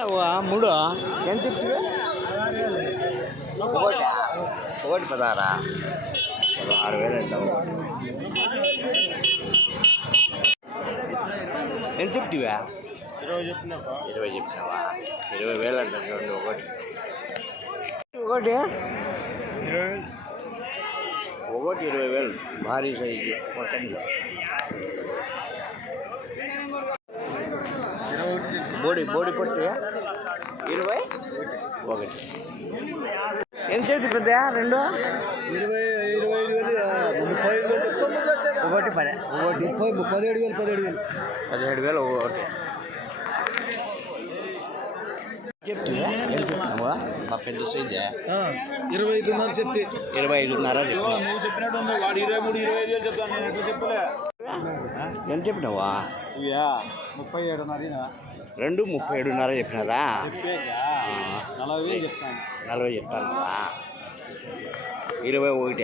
మూడు ఎంత చెప్తే ఒకటి 16 16,000 అంటావు. ఎంత చెప్తివా? 20 చెప్పినావా? 20,000 అంటారు చూడండి. ఒకటి ఒకటి 20,000 భారీ సైజు మొత్తంలో. బోడి పొట్టి 21. ఎంత చెప్తే పెద్ద రెండు 25,000 ఒకటి 10 ఒకటి 17,000 ఒకటి చెప్తున్నా. ఎంత చెప్తున్నావా? మా పెద్ద సైజు 25,500 చెప్తే 25,500 చెప్పినా. నువ్వు చెప్పినట్టు ఉంది. వాడు 23,000-25,000 చెప్తాను. నేను ఎట్లా చెప్పలే. ఎంత చెప్పినావా? 37,500 రెండు 37,500 చెప్పినారా? 40,000 చెప్తాను. 40 చెప్తాను. 21